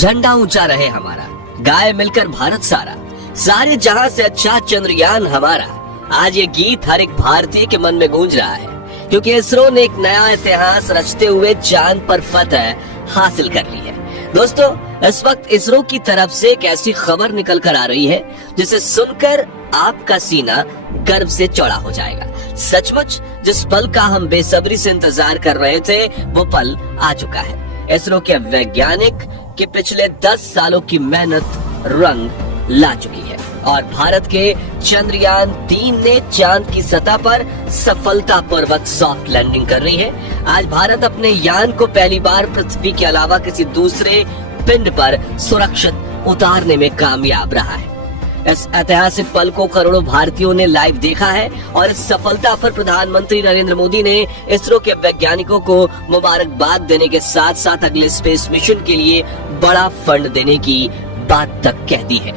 झंडा ऊंचा रहे हमारा, गाए मिलकर भारत सारा, सारे जहां से अच्छा चंद्रयान हमारा। आज ये गीत हर एक भारतीय के मन में गूंज रहा है, क्योंकि इसरो ने एक नया इतिहास रचते हुए चांद पर फतह हासिल कर ली है। दोस्तों, इस वक्त इसरो की तरफ से एक ऐसी खबर निकल कर आ रही है जिसे सुनकर आपका सीना गर्व से चौड़ा हो जाएगा। सचमुच जिस पल का हम बेसब्री से इंतजार कर रहे थे, वो पल आ चुका है। इसरो के वैज्ञानिक के पिछले 10 सालों की मेहनत रंग ला चुकी है और भारत के चंद्रयान 3 ने चांद की सतह पर सफलतापूर्वक सॉफ्ट लैंडिंग कर रही है। आज भारत अपने यान को पहली बार पृथ्वी के अलावा किसी दूसरे पिंड पर सुरक्षित उतारने में कामयाब रहा है। इस ऐतिहासिक पल को करोड़ों भारतीयों ने लाइव देखा है और इस सफलता पर प्रधानमंत्री नरेंद्र मोदी ने इसरो के वैज्ञानिकों को मुबारकबाद देने के साथ साथ अगले स्पेस मिशन के लिए बड़ा फंड देने की बात तक कह दी है।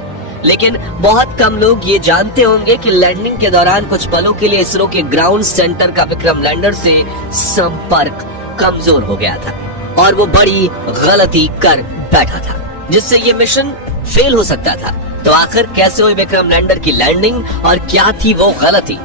लेकिन बहुत कम लोग ये जानते होंगे कि लैंडिंग के दौरान कुछ पलों के लिए इसरो के ग्राउंड सेंटर का विक्रम लैंडर से संपर्क कमजोर हो गया था और वो बड़ी गलती कर बैठा था, जिससे ये मिशन फेल हो सकता था। तो आखिर कैसे हुई विक्रम लैंडर की लैंडिंग और क्या थी वो गलती,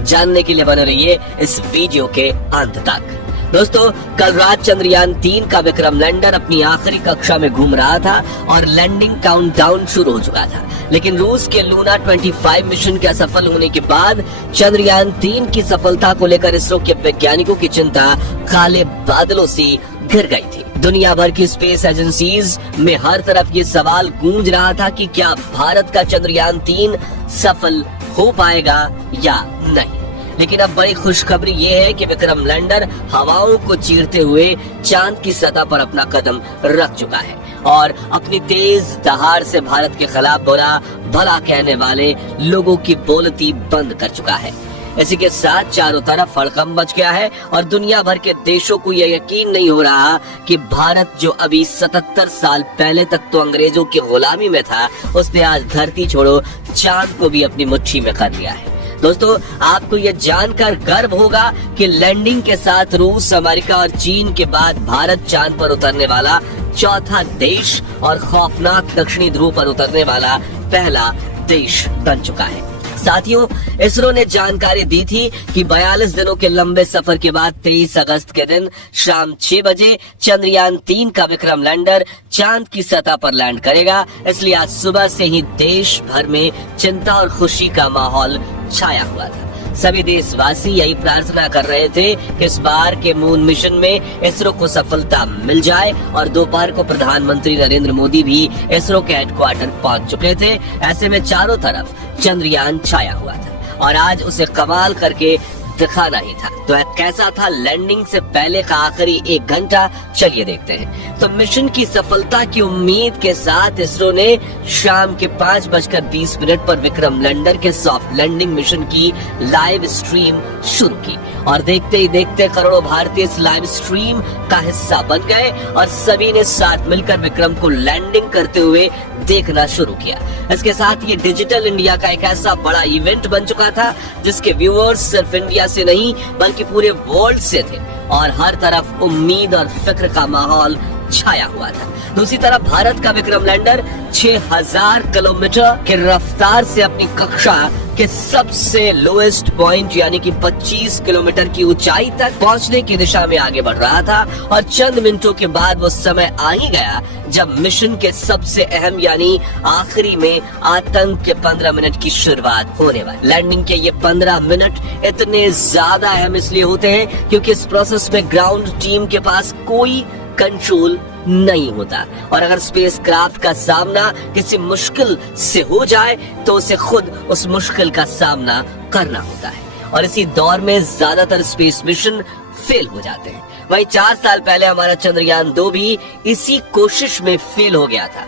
जानने के लिए बने रहिए इस वीडियो के अंत तक। दोस्तों, कल रात चंद्रयान 3 का विक्रम लैंडर अपनी आखिरी कक्षा में घूम रहा था और लैंडिंग काउंटडाउन शुरू हो चुका था। लेकिन रूस के लूना 25 मिशन के असफल होने के बाद चंद्रयान 3 की सफलता को लेकर इसरो के वैज्ञानिकों की चिंता काले बादलों से घिर गई थी। दुनिया भर की स्पेस एजेंसीज में हर तरफ ये सवाल गूंज रहा था कि क्या भारत का चंद्रयान 3 सफल हो पाएगा या नहीं। लेकिन अब बड़ी खुशखबरी ये है कि विक्रम लैंडर हवाओं को चीरते हुए चांद की सतह पर अपना कदम रख चुका है और अपनी तेज दहाड़ से भारत के खिलाफ बुरा भला कहने वाले लोगों की बोलती बंद कर चुका है। इसी के साथ चारों तरफ हड़कंप मच गया है और दुनिया भर के देशों को यह यकीन नहीं हो रहा कि भारत, जो अभी 77 साल पहले तक तो अंग्रेजों की गुलामी में था, उसने आज धरती छोड़ो चांद को भी अपनी मुट्ठी में कर लिया है। दोस्तों, आपको यह जानकर गर्व होगा कि लैंडिंग के साथ रूस, अमेरिका और चीन के बाद भारत चांद पर उतरने वाला चौथा देश और खौफनाक दक्षिणी ध्रुव पर उतरने वाला पहला देश बन चुका है। साथियों, इसरो ने जानकारी दी थी कि 42 दिनों के लंबे सफर के बाद 23 अगस्त के दिन शाम 6 बजे चंद्रयान 3 का विक्रम लैंडर चांद की सतह पर लैंड करेगा। इसलिए आज सुबह से ही देश भर में चिंता और खुशी का माहौल छाया हुआ था। सभी देशवासी यही प्रार्थना कर रहे थे कि इस बार के मून मिशन में इसरो को सफलता मिल जाए और दोपहर को प्रधानमंत्री नरेंद्र मोदी भी इसरो के हेडक्वार्टर पहुंच चुके थे। ऐसे में चारों तरफ चंद्रयान छाया हुआ था और आज उसे कमाल करके दिखाना ही था। तो कैसा था लैंडिंग से पहले का आखिरी 1 घंटा, चलिए देखते हैं। तो मिशन की सफलता की उम्मीद के साथ इसरो ने शाम के 5:20 पर विक्रम लैंडर के सॉफ्ट लैंडिंग मिशन की लाइव स्ट्रीम शुरू की और देखते ही देखते करोड़ों भारतीय इस लाइव स्ट्रीम का हिस्सा बन गए और सभी ने साथ मिलकर विक्रम को लैंडिंग करते हुए देखना शुरू किया। इसके साथ ये डिजिटल इंडिया का एक ऐसा बड़ा इवेंट बन चुका था जिसके व्यूअर्स सिर्फ इंडिया से नहीं बल्कि पूरे वर्ल्ड से थे और हर तरफ उम्मीद और फिक्र का माहौल छाया हुआ था। दूसरी तरफ भारत का विक्रम लैंडर 6000 किलोमीटर की रफ्तार से अपनी कक्षा के सबसे लोएस्ट पॉइंट यानी कि 25 किलोमीटर की ऊंचाई तक पहुंचने की दिशा में आगे बढ़ रहा था और चंद मिनटों के बाद वो समय आ ही गया जब मिशन के सबसे अहम यानी आखिरी में आतंक के 15 मिनट की शुरुआत होने वाली। लैंडिंग के ये 15 मिनट इतने ज्यादा अहम इसलिए होते हैं क्योंकि इस प्रोसेस में ग्राउंड टीम के पास कोई कंट्रोल नहीं होता और अगर स्पेसक्राफ्ट का सामना किसी मुश्किल से हो जाए तो उसे खुद उस मुश्किल का सामना करना होता है और इसी दौर में ज्यादातर स्पेस मिशन फेल हो जाते हैं। वहीं 4 साल पहले हमारा चंद्रयान 2 भी इसी कोशिश में फेल हो गया था।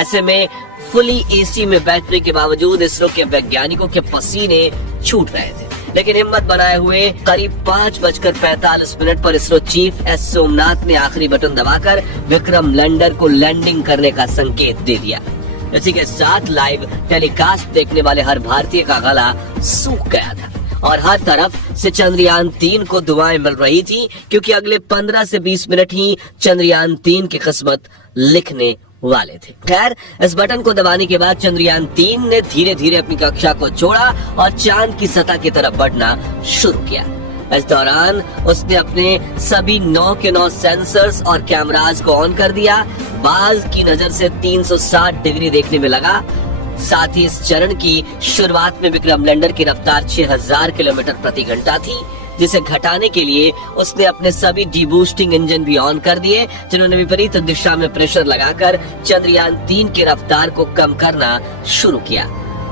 ऐसे में फुली एसी में बैठने के बावजूद इसरो के वैज्ञानिकों के पसीने छूट रहे थे, लेकिन हिम्मत बनाए हुए करीब 5:45 पर इसरो चीफ एस सोमनाथ ने आखिरी बटन दबाकर विक्रम लैंडर को लैंडिंग करने का संकेत दे दिया। इसी के साथ लाइव टेलीकास्ट देखने वाले हर भारतीय का गला सूख गया था और हर तरफ से चंद्रयान 3 को दुआएं मिल रही थी क्योंकि अगले 15 से 20 मिनट ही चंद्रयान 3 की किस्मत लिखने वाले थे। खैर, इस बटन को दबाने के बाद चंद्रयान 3 ने धीरे धीरे अपनी कक्षा को छोड़ा और चांद की सतह की तरफ बढ़ना शुरू किया। इस दौरान उसने अपने सभी 9 के 9 सेंसर्स और कैमरास को ऑन कर दिया। बाज की नजर से 360 डिग्री देखने में लगा। साथ ही इस चरण की शुरुआत में विक्रम लैंडर की रफ्तार 6000 किलोमीटर प्रति घंटा थी, जिसे घटाने के लिए उसने अपने सभी डीबूस्टिंग इंजन भी ऑन कर दिए, जिन्होंने विपरीत दिशा में प्रेशर लगाकर चंद्रयान 3 की रफ्तार को कम करना शुरू किया।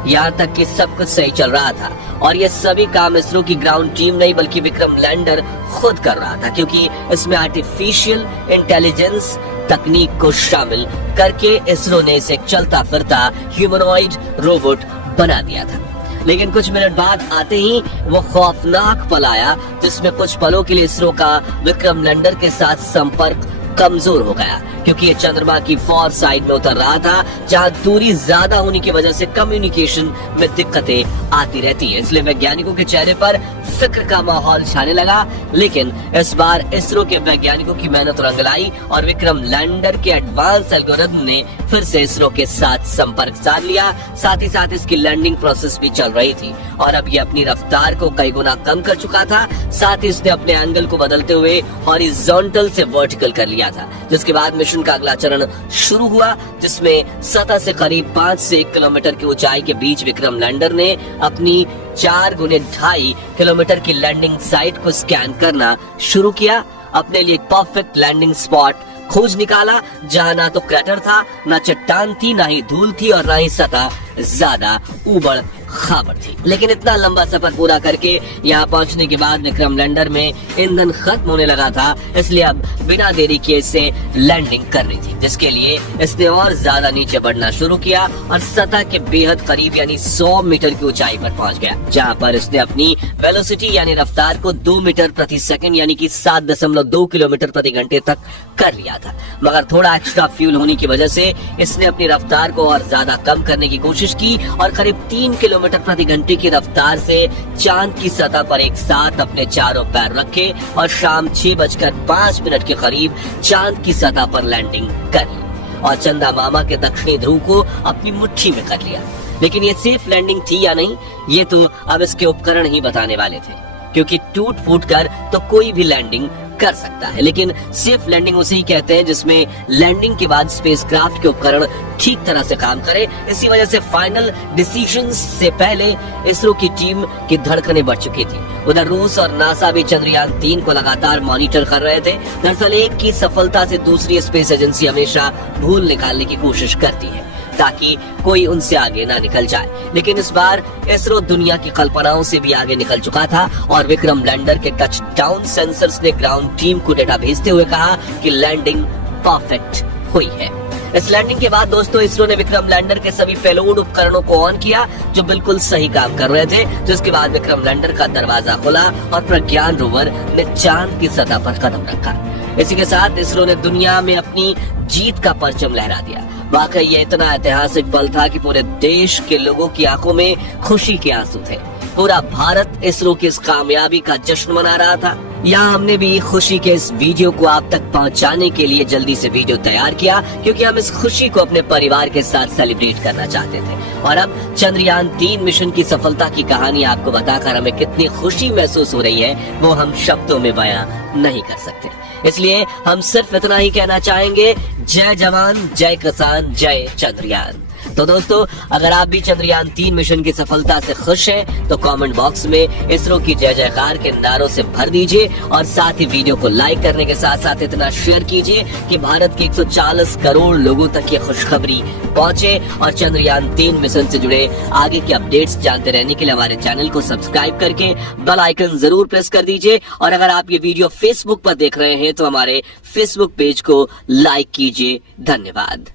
यहाँ तक कि सब कुछ सही चल रहा था और ये सभी काम इसरो की ग्राउंड टीम नहीं बल्कि विक्रम लैंडर खुद कर रहा था, क्योंकि इसमें आर्टिफिशियल इंटेलिजेंस तकनीक को शामिल करके इसरो ने इसे चलता फिरता ह्यूमनॉइड रोबोट बना दिया था। लेकिन कुछ मिनट बाद आते ही वो खौफनाक पल आया, जिसमें कुछ पलों के लिए इसरो का विक्रम लैंडर के साथ संपर्क कमजोर हो गया, क्योंकि ये चंद्रमा की फॉर साइड में उतर रहा था, जहां दूरी ज्यादा होने की वजह से कम्युनिकेशन में दिक्कतें आती रहती है। इसलिए वैज्ञानिकों के चेहरे पर फिक्र का माहौल छाने लगा। लेकिन इस बार इसरो के वैज्ञानिकों की मेहनत रंग लाई और विक्रम लैंडर के एडवांस एल्गोरिथम ने फिर से इसरो के साथ संपर्क साध लिया। साथ ही साथ इसकी लैंडिंग प्रोसेस भी चल रही थी और अब ये अपनी रफ्तार को कई गुना कम कर चुका था। साथ ही इसने अपने एंगल को बदलते हुए हॉरिजॉन्टल से वर्टिकल कर लिया था, जिसके बाद मिशन का अगला चरण शुरू हुआ, जिसमें सतह से करीब 5 से 1 किलोमीटर की ऊंचाई के बीच विक्रम लैंडर ने अपनी 4 गुने 2.5 किलोमीटर की लैंडिंग साइट को स्कैन करना शुरू किया। अपने लिए परफेक्ट लैंडिंग स्पॉट खोज निकाला, जहां ना तो क्रैटर था, ना चट्टान थी, ना ही धूल थी और ना ही सतह ज्यादा ऊबड़ खाबड़ थी। लेकिन इतना लंबा सफर पूरा करके यहाँ पहुंचने के बाद विक्रम लैंडर में ईंधन खत्म होने लगा था, इसलिए अब बिना देरी किए इसे लैंडिंग करनी थी, जिसके लिए इसने और ज्यादा नीचे बढ़ना शुरू किया और सतह के बेहद करीब यानी 100 मीटर की ऊंचाई पर पहुंच गया, जहाँ पर इसने अपनी वेलोसिटी यानी रफ्तार को 2 मीटर प्रति सेकंड यानी कि 7.2 किलोमीटर प्रति घंटे तक कर लिया था। मगर थोड़ा एक्स्ट्रा फ्यूल होने की वजह से इसने अपनी रफ्तार को और ज्यादा कम करने की कोशिश की और करीब 3 किलोमीटर प्रति घंटे की रफ्तार से चांद की सतह पर एक साथ अपने चारों पैर रखे और शाम 6:05 के करीब चांद की सतह पर लैंडिंग कर ली और चंदा मामा के दक्षिणी ध्रुव को अपनी मुट्ठी में कर लिया। लेकिन ये सेफ लैंडिंग थी या नहीं, ये तो अब इसके उपकरण ही बताने वाले थे, क्योंकि टूट फूट कर तो कोई भी लैंडिंग कर सकता है, लेकिन सेफ लैंडिंग उसे ही कहते हैं जिसमें लैंडिंग के बाद स्पेसक्राफ्ट के उपकरण ठीक तरह से काम करें। इसी वजह से फाइनल डिसीजंस से पहले इसरो की टीम की धड़कनें बढ़ चुकी थी। उधर रूस और नासा भी चंद्रयान 3 को लगातार मॉनिटर कर रहे थे। दरअसल एक की सफलता से दूसरी स्पेस एजेंसी हमेशा भूल निकालने की कोशिश करती है ताकि कोई उनसे आगे ना निकल जाए, लेकिन इस बार इसरो दुनिया की कल्पनाओं से भी आगे निकल चुका था और विक्रम लैंडर के टच डाउन सेंसर्स ने ग्राउंड टीम को डेटा भेजते हुए कहा कि लैंडिंग परफेक्ट हुई है। इस लैंडिंग के बाद दोस्तों इसरो ने विक्रम लैंडर के सभी पेलोड उपकरणों को ऑन किया जो बिल्कुल सही काम कर रहे थे, जिसके बाद विक्रम लैंडर का दरवाजा खुला और प्रज्ञान रोवर ने चांद की सतह पर कदम रखा। इसी के साथ इसरो ने दुनिया में अपनी जीत का परचम लहरा दिया। वाकई ये इतना ऐतिहासिक पल था कि पूरे देश के लोगों की आंखों में खुशी के आंसू थे। पूरा भारत इसरो की इस कामयाबी का जश्न मना रहा था। यहाँ हमने भी खुशी के इस वीडियो को आप तक पहुँचाने के लिए जल्दी से वीडियो तैयार किया, क्योंकि हम इस खुशी को अपने परिवार के साथ सेलिब्रेट करना चाहते थे। और अब चंद्रयान 3 मिशन की सफलता की कहानी आपको बताकर हमें कितनी खुशी महसूस हो रही है वो हम शब्दों में बयां नहीं कर सकते। इसलिए हम सिर्फ इतना ही कहना चाहेंगे, जय जवान, जय किसान, जय चंद्रयान। तो दोस्तों, अगर आप भी चंद्रयान 3 मिशन की सफलता से खुश हैं, तो कमेंट बॉक्स में इसरो की जय जयकार के नारों से भर दीजिए और साथ ही वीडियो को लाइक करने के साथ साथ इतना शेयर कीजिए कि भारत के 140 करोड़ लोगों तक ये खुशखबरी पहुंचे। और चंद्रयान 3 मिशन से जुड़े आगे के अपडेट्स जानते रहने के लिए हमारे चैनल को सब्सक्राइब करके बेल आइकन जरूर प्रेस कर दीजिए। और अगर आप ये वीडियो फेसबुक पर देख रहे हैं तो हमारे फेसबुक पेज को लाइक कीजिए। धन्यवाद।